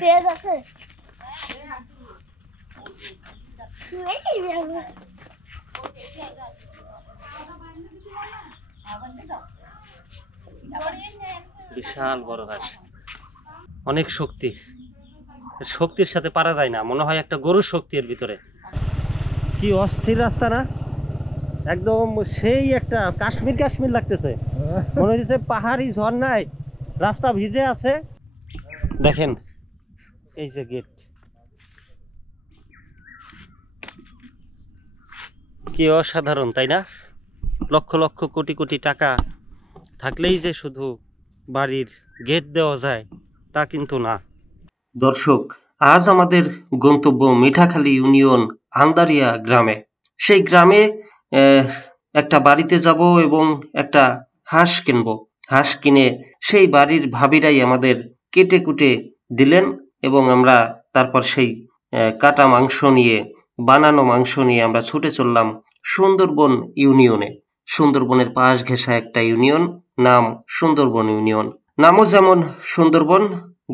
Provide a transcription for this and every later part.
পেঁয়াজ আছে? বিশাল বড় ঘাস, অনেক শক্তি, শক্তির সাথে পারা যায় না, মনে হয় একটা গরুর শক্তি এর ভিতরে। কি অস্থির রাস্তা না, একদম সেই একটা কাশ্মীর কাশ্মীর লাগতেছে, মনে হচ্ছে পাহাড়ি ঝর্ণায় রাস্তা ভিজে আছে। দেখেন এই যে গেট, কি অসাধারণ তাই না? লক্ষ লক্ষ কোটি কোটি টাকা থাকলেই যে শুধু বাড়ির গেট দেওয়া যায় তা কিন্তু না। দর্শক, আজ আমাদের গন্তব্য মিঠাখালী ইউনিয়ন আন্দারিয়া গ্রামে। সেই গ্রামে একটা বাড়িতে যাব এবং একটা হাঁস কিনবো। হাঁস কিনে সেই বাড়ির ভাবিরাই আমাদের কেটে কুটে দিলেন এবং আমরা তারপর সেই কাটা মাংস নিয়ে, বানানো মাংস নিয়ে আমরা ছুটে চললাম সুন্দরবন ইউনিয়নে। সুন্দরবনের পাশ ঘেঁষা একটা ইউনিয়ন, নাম সুন্দরবন ইউনিয়ন। নামও যেমন সুন্দরবন,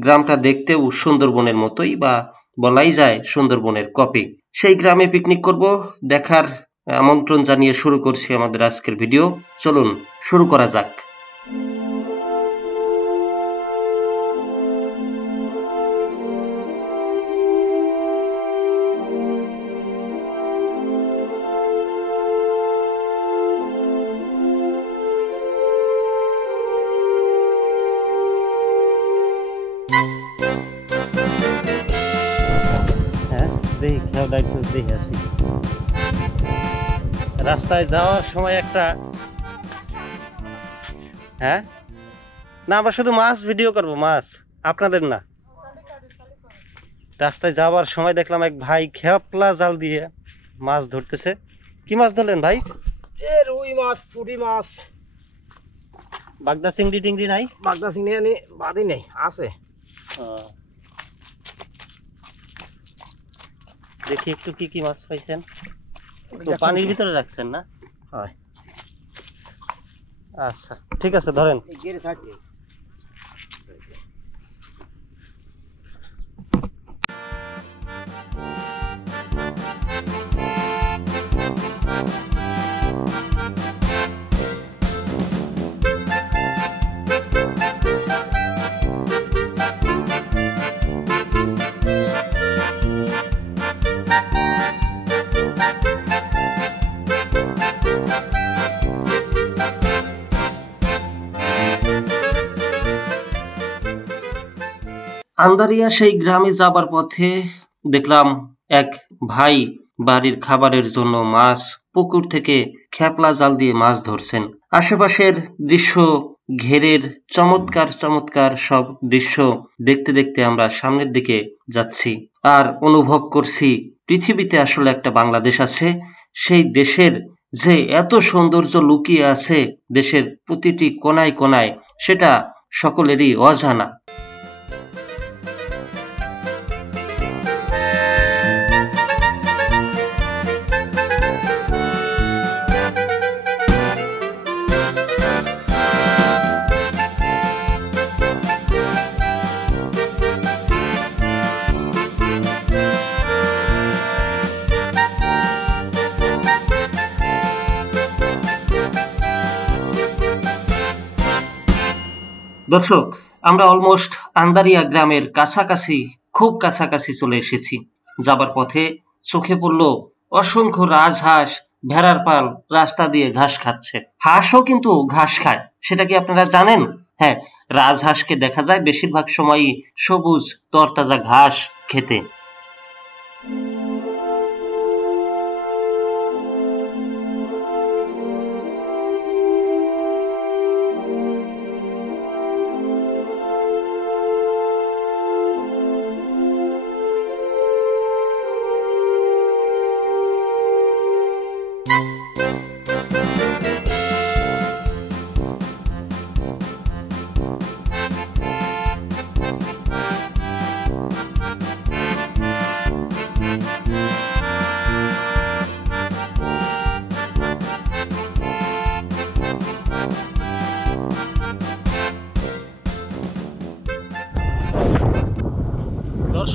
গ্রামটা দেখতেও সুন্দরবনের মতোই, বা বলাই যায় সুন্দরবনের কপি। সেই গ্রামে পিকনিক করব, দেখার আমন্ত্রণ জানিয়ে শুরু করছি আমাদের আজকের ভিডিও। চলুন শুরু করা যাক। রাস্তায় যাওয়ার সময় একটা না, আমরা শুধু মাছ ভিডিও করব, মাছ আপনাদের না। রাস্তায় যাওয়ার সময় দেখলাম এক ভাই খেপলা জাল দিয়ে মাছ ধরতেছে। কি মাছ ধরলেন ভাই? রুই মাছ, পুঁটি মাছ। বাগদা চিংড়ি টিংড়ি নাই? বাগদা চিংড়ি বাদি নেই, আছে। দেখি একটু কি কি মাছ পাইছেন। পানির ভিতরে রাখছেন না? হয়। আচ্ছা ঠিক আছে, ধরেন। আন্দারিয়া সেই গ্রামে যাবার পথে দেখলাম এক ভাই বাড়ির খাবারের জন্য মাছ পুকুর থেকে খেপলা জাল দিয়ে মাছ ধরছেন। আশেপাশের দৃশ্য, ঘেরের চমৎকার চমৎকার সব দৃশ্য দেখতে দেখতে আমরা সামনের দিকে যাচ্ছি আর অনুভব করছি পৃথিবীতে আসলে একটা বাংলাদেশ আছে। সেই দেশের যে এত সৌন্দর্য লুকিয়ে আছে দেশের প্রতিটি কোনায় কোনায়, সেটা সকলেরই অজানা। দর্শক, আমরা অলমোস্ট আন্দারিয়া গ্রামের কাছাকাছি, খুব কাছাকাছি চলে এসেছি। যাবার পথে চোখে পড়ল অসংখ্য রাজহাঁস, ভেড়ার পাল রাস্তা দিয়ে ঘাস খাচ্ছে। হাঁসও কিন্তু ঘাস খায়, সেটা কি আপনারা জানেন? হ্যাঁ, রাজহাঁসকে দেখা যায় বেশিরভাগ সময়ই সবুজ তরতাজা ঘাস খেতে।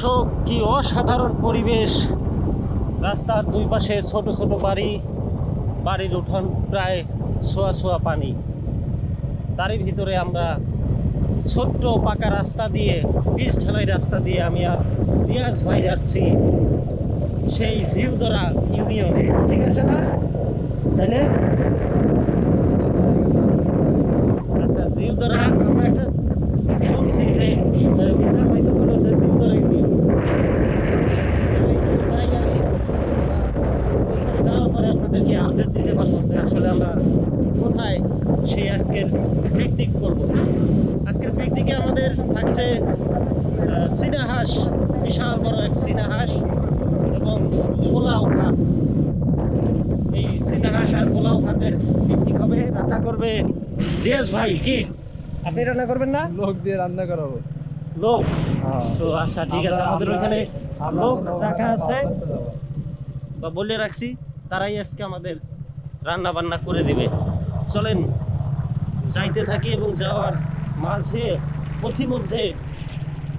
দর্শক, কি অসাধারণ পরিবেশ! রাস্তার দুই পাশে ছোট ছোট বাড়ি, বাড়ির উঠোন প্রায় ছোঁয়া ছোঁয়া পানি। তারই ভিতরে আমরা ছোট্ট পাকা রাস্তা দিয়ে, পিচ ঢালাই রাস্তা দিয়ে আমি আর রিয়াজ ভাই যাচ্ছি সেই জিউদরা ইউনিয়নে। ঠিক আছে না, তাইলে? আচ্ছা, জিউদরা আমরা একটা শুনছি যে মিজান ভাই তো বলল যে জিউদরা ইউনিয়ন। জিউদরা ইউনিয়ন যাই আমি, ওইখানে যাওয়ার পরে আপনাদেরকে আপডেট দিতে পারবো যে আসলে আমরা কোথায় সেই আজকের পিকনিক করব। আজকের পিকনিকে আমাদের থাকছে চীনা হাঁস, বিশাল বড় এক চীনা হাঁস এবং পোলাও ভাত। এই চীনা হাঁস আর পোলাও ভাতের পিকনিক হবে। রান্না করবে রিয়াজ ভাই। কি আপনি রান্না করবেন না? লোক দিয়ে রান্না করাবো। লোক? তো আচ্ছা, ঠিক আছে, আমাদের ওইখানে লোক রাখা আছে বা বলে রাখছি, তারাই আজকে আমাদের রান্না বান্না করে দিবে। চলেন যাইতে থাকি এবং যাওয়ার মাঝে পথিমধ্যে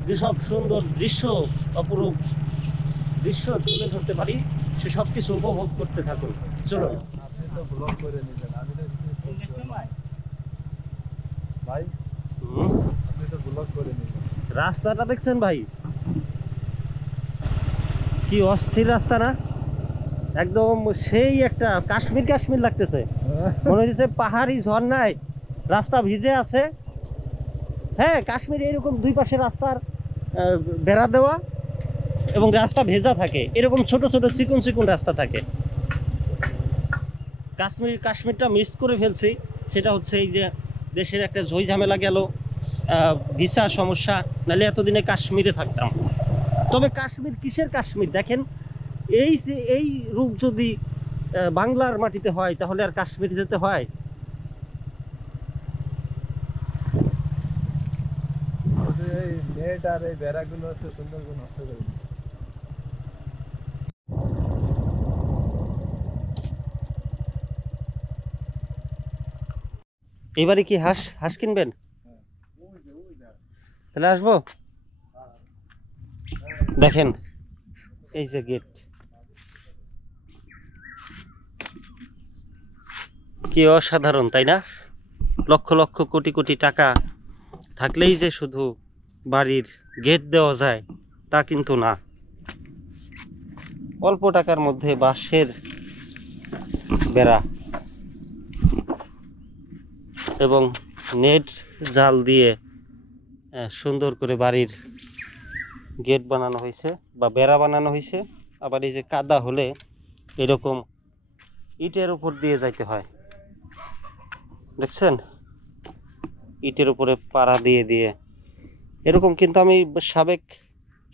যেসব সুন্দর দৃশ্য, অপরূপ দৃশ্য তুলে ধরতে পারি, সে সব কিছু উপভোগ করতে থাকুন। চলুন। আপনি তো ব্লগ করে নিলেন, আমি তো ভাই, আপনি তো ব্লগ করে নিলেন। রাস্তাটা দেখছেন ভাই, কি অস্থির রাস্তা না? একদম সেই একটা কাশ্মীর কাশ্মীর লাগতেছে, মনে হচ্ছে পাহাড়ি ঝর্ণায় রাস্তা ভিজে আছে। হ্যাঁ, কাশ্মীরে এরকম দুই পাশে রাস্তার বেড়া দেওয়া এবং রাস্তা ভেজা থাকে, এরকম ছোট ছোট চিকন চিকন রাস্তা থাকে। কাশ্মীরটা মিস করে ফেলছি। সেটা হচ্ছে এই যে দেশের একটা ঝই ঝামেলা গেল, ভিসা সমস্যা, নাহলে এতদিনে কাশ্মীরে থাকতাম। তবে কাশ্মীর কিসের কাশ্মীর দেখেন, এই রূপ যদি বাংলার মাটিতে হয় তাহলে আর কাশ্মীর যেতে হয়? এই নেট আর এই বেড়াগুলো আছে, সুন্দরবন নষ্ট করে দিচ্ছে। এবারে কি হাঁস কিনবেন? তাহলে আসবো। দেখেন এই যে গেট, কি অসাধারণ, তাই না? লক্ষ লক্ষ কোটি কোটি টাকা থাকলেই যে শুধু বাড়ির গেট দেওয়া যায় তা কিন্তু না। অল্প টাকার মধ্যে বাঁশের বেড়া এবং নেট জাল দিয়ে সুন্দর করে বাড়ির গেট বানানো হয়েছে বা বেড়া বানানো হয়েছে। আবার এই যে কাদা হলে এরকম ইটের উপর দিয়ে যাইতে হয়, দেখছেন? ইটের উপরে পাড়া দিয়ে দিয়ে এরকম। কিন্তু আমি সাবেক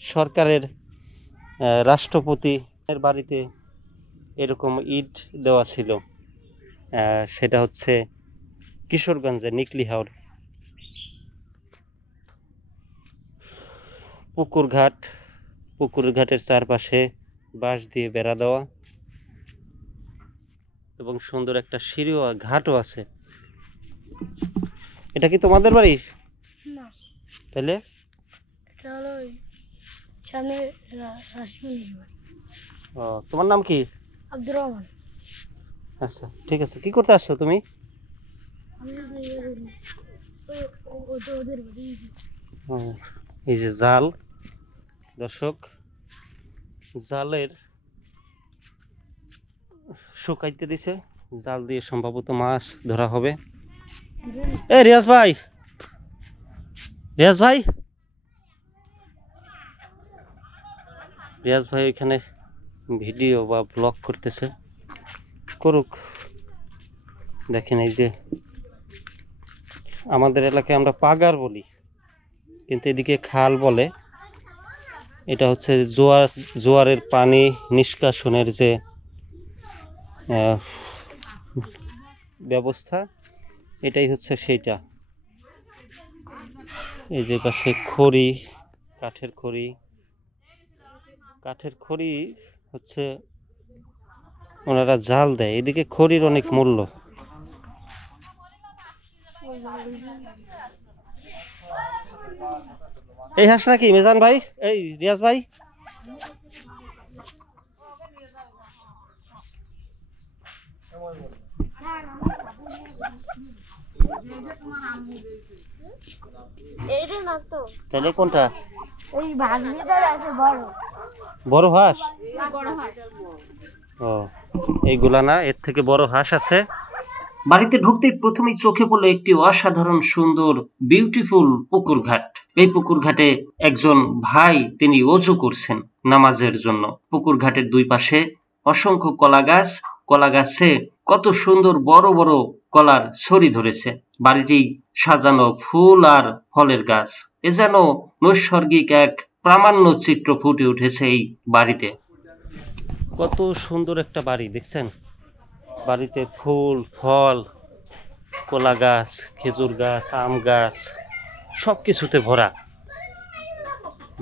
সরকারের রাষ্ট্রপতির বাড়িতে এরকম ইট দেওয়া ছিল, সেটা হচ্ছে কিশোরগঞ্জের নিকলি হাওর। পুকুর ঘাটের চারপাশে বাঁশ দিয়ে বেড়া দেওয়া এবং সুন্দর একটা সিঁড়িও ঘাটও আছে। এটা কি তোমাদের বাড়ি? না, তাহলে এটা হলো সামনে রাসমণির বাড়ি। ও, তোমার নাম কি? আব্দুর রহমান। আচ্ছা, ঠিক আছে। কি করতে আসছো তুমি? আমি ওদের বাড়ি। এই যে জাল, দর্শক, জালের শুকাইতে দিছে, জাল দিয়ে সম্ভবত মাছ ধরা হবে। এ রিয়াজ ভাই, রিয়াজ ভাই এখানে ভিডিও বা ব্লগ করতেছে, করুক। দেখেন এই যে আমাদের এলাকায় আমরা পাগার বলি, কিন্তু এদিকে খাল বলে। এটা হচ্ছে জোয়ারের পানি নিষ্কাশনের যে ব্যবস্থা, এটাই হচ্ছে সেইটা। এই যে পাশে খড়ি, কাঠের খড়ি হচ্ছে ওনারা জাল দেয়। এদিকে খড়ির অনেক মূল্য। এই হাঁস নাকি মেজান ভাই, এই রিয়াজ ভাই? এইটা না তো, তাহলে কোনটা? এই ভাগের ভিতরে আছে বড় বড় হাঁস? বড় হাঁস। ও, এইগুলা না, এর থেকে বড় হাঁস আছে। বাড়িতে ঢুকতেই প্রথমেই চোখে পড়লো একটি অসাধারণ সুন্দর বিউটিফুল পুকুর ঘাট। এই পুকুর ঘাটে একজন ভাই তিনি ওযু করছেন নামাজের জন্য। পুকুর ঘাটের দুই পাশে অসংখ্য কলা গাছ, কলা গাছে কত সুন্দর বড় বড় কলার ছড়ি ধরেছে। বাড়িটি সাজানো ফুল আর ফলের গাছ, এ যেন নৈসর্গিক এক প্রামাণ্য চিত্র ফুটে উঠেছে এই বাড়িতে। কত সুন্দর একটা বাড়ি দেখছেন, বাড়িতে ফুল ফল, কলা গাছ, খেজুর গাছ, আম গাছ, সব কিছুতে ভরা,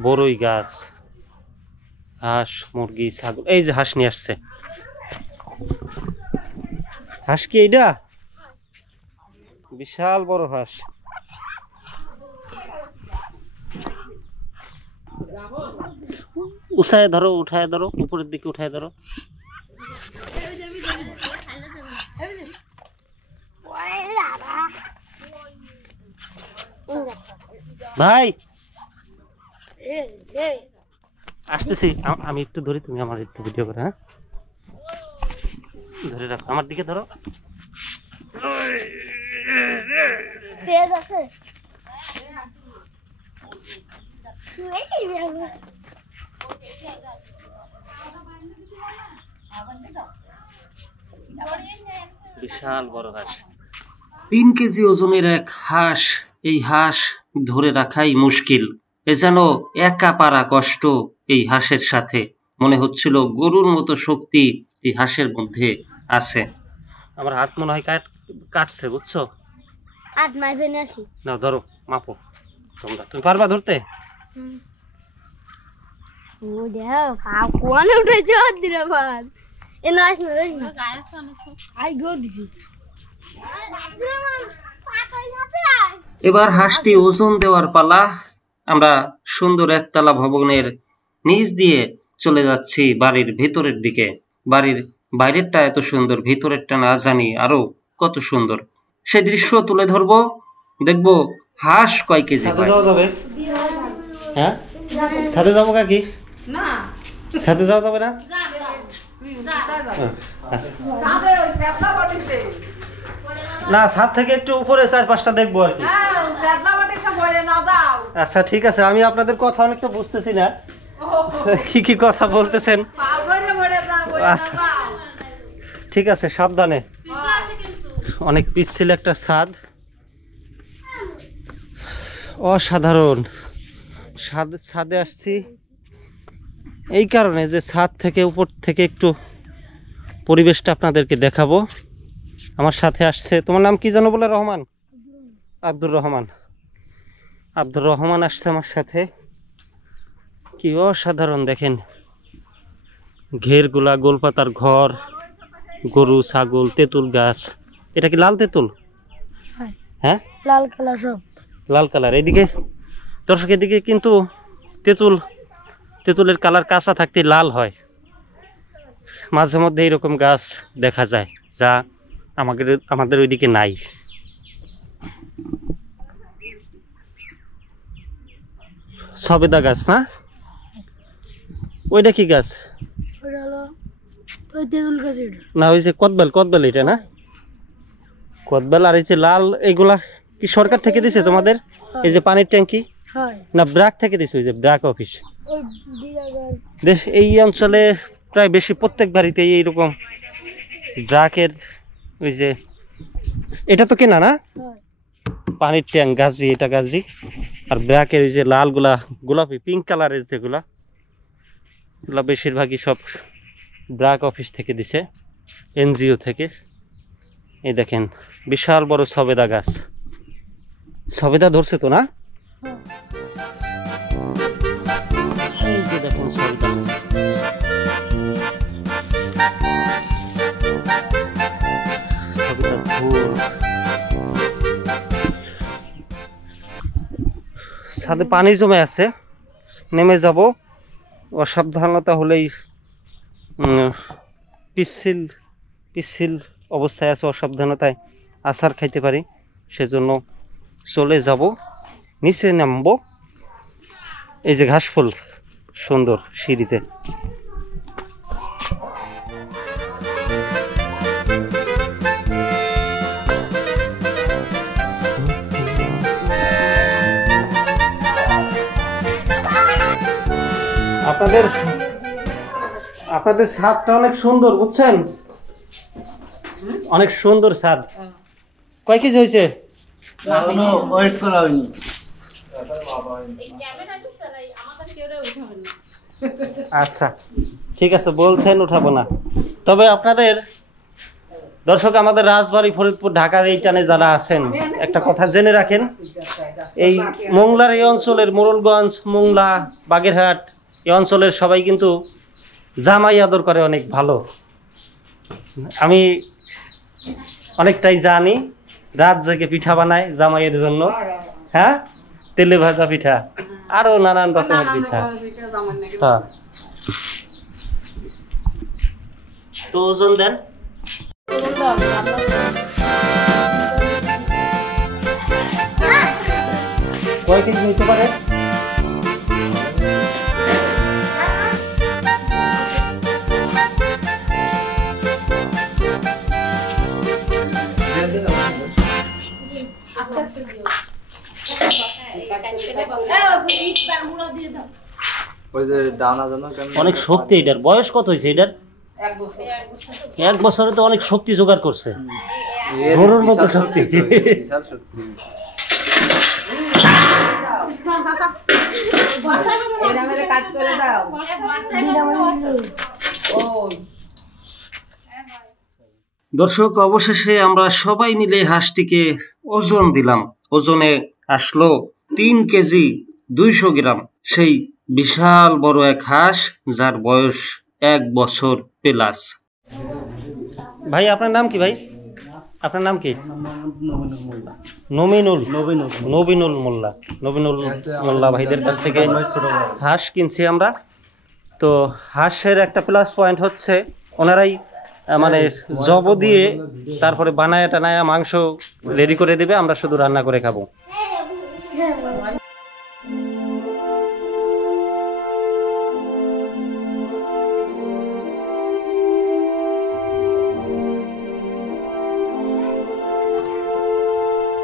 বড়ই গাছ, হাঁস মুরগি ছাগল। এই যে হাঁস নিয়ে আসছে। হাঁস কি এইটা? বিশাল বড় হাঁস। উঠায় ধরো, উঠায় ধরো, উপরের দিকে উঠায় ধরো। ভাই আসতেছি, আমি একটু ধরি, তুমি আমার একটু ভিডিও করে। হ্যাঁ, ধরে রাখো, আমার দিকে ধরো। তেজ আছে। বিশাল বড় হাঁস, 3 কেজি ওজনের এক হাঁস। এই হাঁস ধরে রাখাই মুশকিল, এ যেন একা পারা কষ্ট। এই হাঁসের সাথে মনে হচ্ছিল গরুর মতো শক্তি এই হাঁসের মধ্যে আছে। আমার হাত মনে হয় কাটছে, বুঝছো? 8 মাস ফেনে আসি। না ধরো, মাপো তোমরা, তুমি পারবা ধরতে? ও দেও কোন উঠেছে দিরা বাদ এ নাচ না দেখ না আই গো দিছি। এবার হাঁসটি ওজন দেওয়ার পালা। আমরা সুন্দর একতলা ভবনের নিচ দিয়ে চলে যাচ্ছি বাড়ির ভেতরের দিকে। বাড়ির বাইরেরটা এত সুন্দর, ভেতরেরটা না জানি আরো কত সুন্দর। সেই দৃশ্য তুলে ধরবো, দেখবো হাঁস কয় কেজি হয়। যাবে? হ্যাঁ, সাথে যাবো কাকি? না, সাথে যাওয়া যাবে না? না, ছাদ থেকে একটু উপরে 4-5টা দেখবো আর কি। আচ্ছা ঠিক আছে, আমি আপনাদের কথা অনেকটা বুঝতেছি না, কি কি কথা বলতেছেন। আচ্ছা ঠিক আছে, সাবধানে। অনেক পিচ্ছিল একটা ছাদ, অসাধারণ। ছাদে আসছি এই কারণে যে ছাদ থেকে উপর থেকে একটু পরিবেশটা আপনাদেরকে দেখাবো। আমার সাথে আসছে, তোমার নাম কি জানো বলে? রহমান, আব্দুর রহমান। আব্দুর রহমান আসছে আমার সাথে। কি অসাধারণ দেখেন, ঘেরগুলা, গোলপাতার ঘর, গরু ছাগল, তেঁতুল গাছ। এটা কি লাল তেঁতুল? হ্যাঁ, লাল কালার সব লাল কালার। এইদিকে দর্শক, এদিকে কিন্তু তেঁতুলের কালার কাঁচা থাকতে লাল হয়। মাঝে মধ্যে এইরকম গাছ দেখা যায়, যা আমাদের ওইদিকে নাই। সবেদা গাছ না? ওইটা কি গাছ? ওটা হলো ওই তেঁতুল গাছ। এটা না, ওই যে কদবেল এটা না? কদবেল। আর এই যে লাল, এইগুলা কি সরকার থেকে দিছে তোমাদের? এই যে পানির ট্যাঙ্কি হয় না ব্র্যাক থেকে দিছে? ওই যে ব্র্যাক অফিস। ওই বিরাগার দেশ এই অঞ্চলে প্রায় বেশি, প্রত্যেক বাড়িতে এইরকম ব্র্যাকের, ওই যে এটা তো কেনা না? হয় পানির ট্যাঙ্ক গাজি, এটা গাজি। আর ব্র্যাকের ওই যে লালগুলা, গোলাপি পিঙ্ক কালারের যেগুলা, এগুলা বেশিরভাগই সব ব্র্যাক অফিস থেকে দিছে, এনজিও থেকে। এই দেখেন বিশাল বড় সবেদা গাছ। সবেদা ধরছে তো না? এই যে দেখেন সবেদা। সবেদা ফুল। ছাদে পানি জমে আছে, নেমে যাব। অসাবধানতা হলেই পিচ্ছিল পিচ্ছিল অবস্থায় আছে, অসাবধানতায় আছাড় খাইতে পারি, সেজন্য চলে যাব, নিচে নামবো। এই যে ঘাস ফুল সুন্দর সিঁড়িতে। আপনাদের ছাদটা অনেক সুন্দর, বুঝছেন? অনেক সুন্দর ছাদ। কয় কেজি হয়েছে? ওয়েট করা হয়নি। আচ্ছা ঠিক আছে, বলছেন উঠাবো না। তবে আপনাদের দর্শক, আমাদের রাজবাড়ী, ফরিদপুর, ঢাকার এই টানে যারা আছেন, একটা কথা জেনে রাখেন, এই মোংলার এই অঞ্চলের, মোড়লগঞ্জ, মোংলা, বাগেরহাট এই অঞ্চলের সবাই কিন্তু জামাই আদর করে অনেক ভালো। আমি অনেকটাই জানি। রাত জেগে পিঠা বানায় জামাইয়ের জন্য, হ্যাঁ, তেলে ভাজা পিঠা, আরো নানান রকমের পিঠা। হ্যাঁ, তো ওজন দেন। কয় কেজি নিতে পারে? অনেক শক্তি এটার। বয়স কত হয়েছে এটার? 1 বছরে তো অনেক শক্তি জোগাড় করছে, গরুর মতো শক্তি। দর্শক, অবশেষে আমরা সবাই মিলে হাঁসটিকে ওজন দিলাম। ওজনে আসলো 3 কেজি 200 গ্রাম। সেই বিশাল বড় এক হাঁস, যার বয়স 1 বছর প্লাস। ভাই, আপনার নাম কি? ভাই, আপনার নাম কি? নমিনুল মোল্লা। নবীনুল মোল্লা ভাইদের কাছ থেকে হাঁস কিনছি আমরা। তো হাঁসের একটা প্লাস পয়েন্ট হচ্ছে, ওনারাই মানে জব দিয়ে তারপরে বানায় টানায় মাংস রেডি করে দেবে, আমরা শুধু রান্না করে খাবো।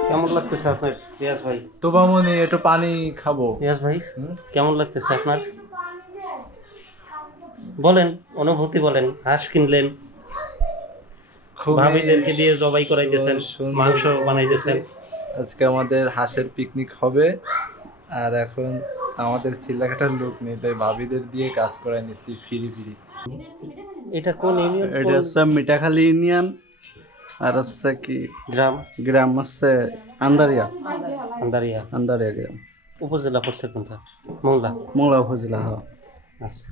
কেমন লাগতেছে আপনার রিয়াজ ভাই? তো মামনি একটু পানি খাবো। রিয়াজ ভাই, কেমন লাগতেছে আপনার? বলেন, অনুভূতি বলেন। হাঁস কিনলেন, ভাবিদেরকে দিয়ে জবাই করাইতেছেন, মাংস বানাইতেছেন। আজকে আমাদের হাঁসের পিকনিক হবে, আর এখন আমাদের সিলাকাটার লোক নেই, তাই ভাবিদের দিয়ে কাজ করাই নিচ্ছি ফ্রি। এটা কোন ইউনিয়ন? এটা হচ্ছে মিঠাখালী ইউনিয়ন, আর হচ্ছে কি গ্রাম হচ্ছে আন্দারিয়া গ্রাম। উপজেলা পড়ছে কোনটা? মোংলা উপজেলা। হ্যাঁ, আচ্ছা।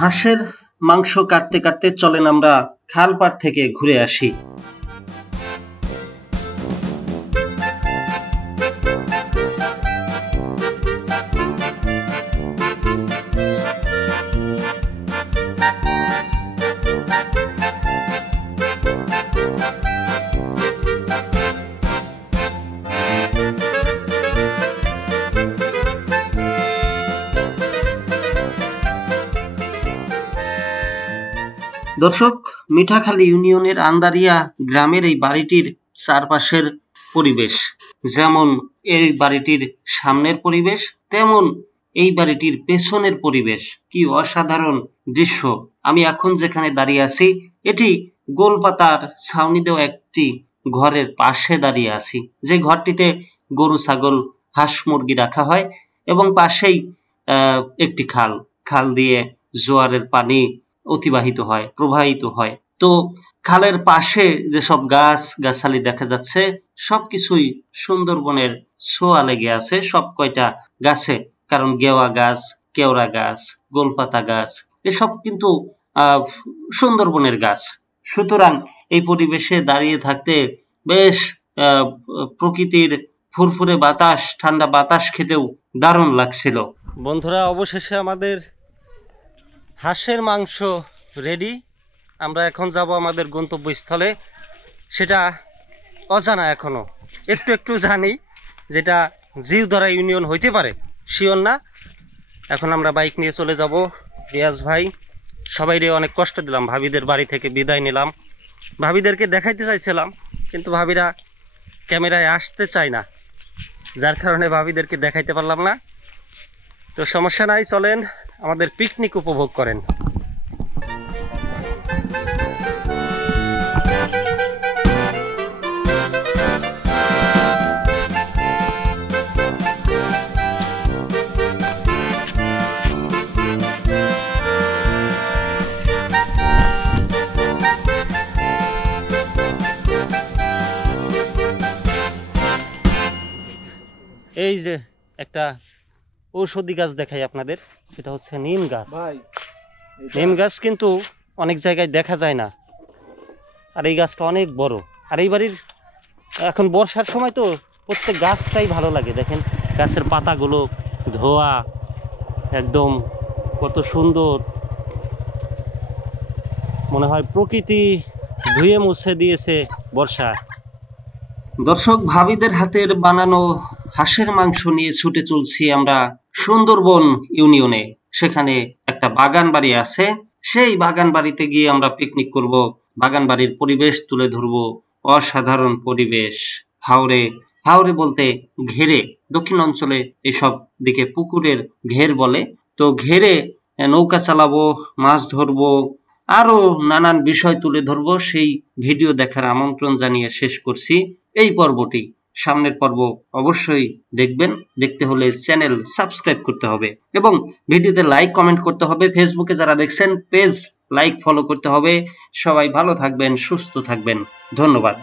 হাঁসের মাংস কাটতে কাটতে চলেন আমরা খালপাড় থেকে ঘুরে আসি। দর্শক, মিঠাখালী ইউনিয়নের আন্দারিয়া গ্রামের এই বাড়িটির চারপাশের পরিবেশ, যেমন এই বাড়িটির সামনের পরিবেশ, তেমন এই বাড়িটির পেছনের পরিবেশ কি অসাধারণ দৃশ্য। আমি এখন যেখানে দাঁড়িয়ে আছি, এটি গোলপাতার ছাউনি দেওয়া একটি ঘরের পাশে দাঁড়িয়ে আছি, যে ঘরটিতে গরু ছাগল হাঁস মুরগি রাখা হয় এবং পাশেই একটি খাল দিয়ে জোয়ারের পানি অতিবাহিত হয়, প্রবাহিত হয়। তো খালের পাশে যেসব গাছ গাছালি দেখা যাচ্ছে সবকিছুই সুন্দরবনের ছোঁয়া লেগে আছে সব কয়টা গাছে, কারণ গেওয়া গাছ, কেওড়া গাছ, গোলপাতা গাছ এসব কিন্তু সুন্দরবনের গাছ। সুতরাং এই পরিবেশে দাঁড়িয়ে থাকতে বেশ প্রকৃতির ফুরফুরে বাতাস, ঠান্ডা বাতাস খেতেও দারুণ লাগছিল। বন্ধুরা, অবশেষে আমাদের হাঁসের মাংস রেডি। আমরা এখন যাব আমাদের গন্তব্যস্থলে। সেটা অজানা, এখনো একটু একটু জানি, যেটা জিউধরা ইউনিয়ন হইতে পারে, শিওর না। এখন আমরা বাইক নিয়ে চলে যাব। রিয়াজ ভাই, সবাইরে অনেক কষ্ট দিলাম, ভাবিদের বাড়ি থেকে বিদায় নিলাম। ভাবিদেরকে দেখাইতে চাইছিলাম কিন্তু ভাবিরা ক্যামেরায় আসতে চায় না, যার কারণে ভাবিদেরকে দেখাইতে পারলাম না। তো সমস্যা নাই, চলেন আমাদের পিকনিক উপভোগ করেন। এই যে একটা ঔষধি গাছ দেখাই আপনাদের, সেটা হচ্ছে নিম গাছ। নিম গাছ কিন্তু অনেক জায়গায় দেখা যায় না, আর এই গাছটা অনেক বড়। আর এই বাড়ির এখন বর্ষার সময় তো প্রত্যেক গাছটাই ভালো লাগে। দেখেন গাছের পাতাগুলো ধোয়া একদম কত সুন্দর, মনে হয় প্রকৃতি ধুয়ে মুছে দিয়েছে বর্ষা। দর্শক, ভাবিদের হাতের বানানো হাঁসের মাংস নিয়ে ছুটে চলছি আমরা সুন্দরবন ইউনিয়নে। সেখানে একটা বাগান বাড়ি আছে, সেই বাগান বাড়িতে গিয়ে আমরা পিকনিক করব, বাগান বাড়ির পরিবেশ তুলে ধরবো। অসাধারণ পরিবেশ। হাওরে বলতে ঘেরে, দক্ষিণ অঞ্চলে এসব দিকে পুকুরের ঘের বলে। তো ঘেরে নৌকা চালাবো, মাছ ধরবো, আরো নানান বিষয় তুলে ধরবো। সেই ভিডিও দেখার আমন্ত্রণ জানিয়ে শেষ করছি এই পর্বটি। সামনের পর্ব অবশ্যই দেখবেন। দেখতে হলে চ্যানেল সাবস্ক্রাইব করতে হবে এবং ভিডিওতে লাইক কমেন্ট করতে হবে। ফেসবুকে যারা দেখছেন পেজ লাইক ফলো করতে হবে। সবাই ভালো থাকবেন, সুস্থ থাকবেন। ধন্যবাদ।